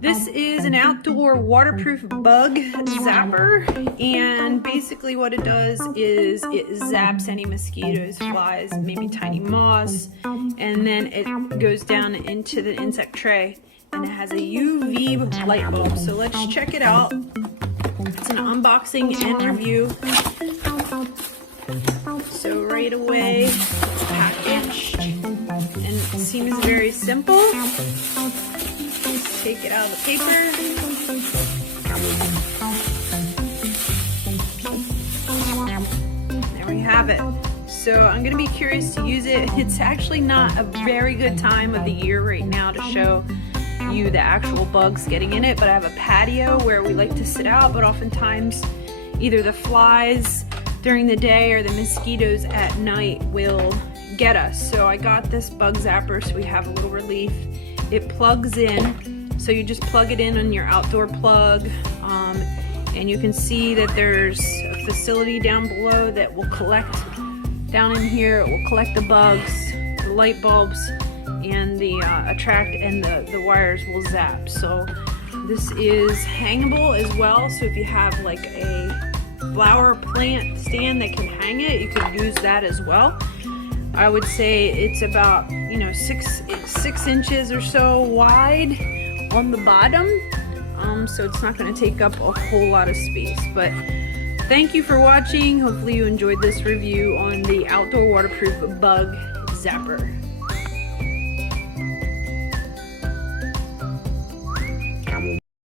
This is an outdoor waterproof bug zapper, and basically what it does is it zaps any mosquitoes, flies, maybe tiny moths, and then it goes down into the insect tray, and it has a UV light bulb. So let's check it out. It's an unboxing and review. So right away, it's packaged, and it seems very simple. Let's take it out of the paper. There we have it. So I'm gonna be curious to use it. It's actually not a very good time of the year right now to show you the actual bugs getting in it, but I have a patio where we like to sit out, but oftentimes either the flies during the day or the mosquitoes at night will get us. So I got this bug zapper so we have a little relief. It plugs in, so you just plug it in on your outdoor plug, and you can see that there's a facility down below that will collect down in here. It will collect the bugs, the light bulbs, and the attract, and the wires will zap. So this is hangable as well, so if you have like a flower plant stand that can hang it, you could use that as well. I would say it's about, you know, six inches or so wide on the bottom, so it's not going to take up a whole lot of space. But thank you for watching. Hopefully you enjoyed this review on the outdoor waterproof bug zapper.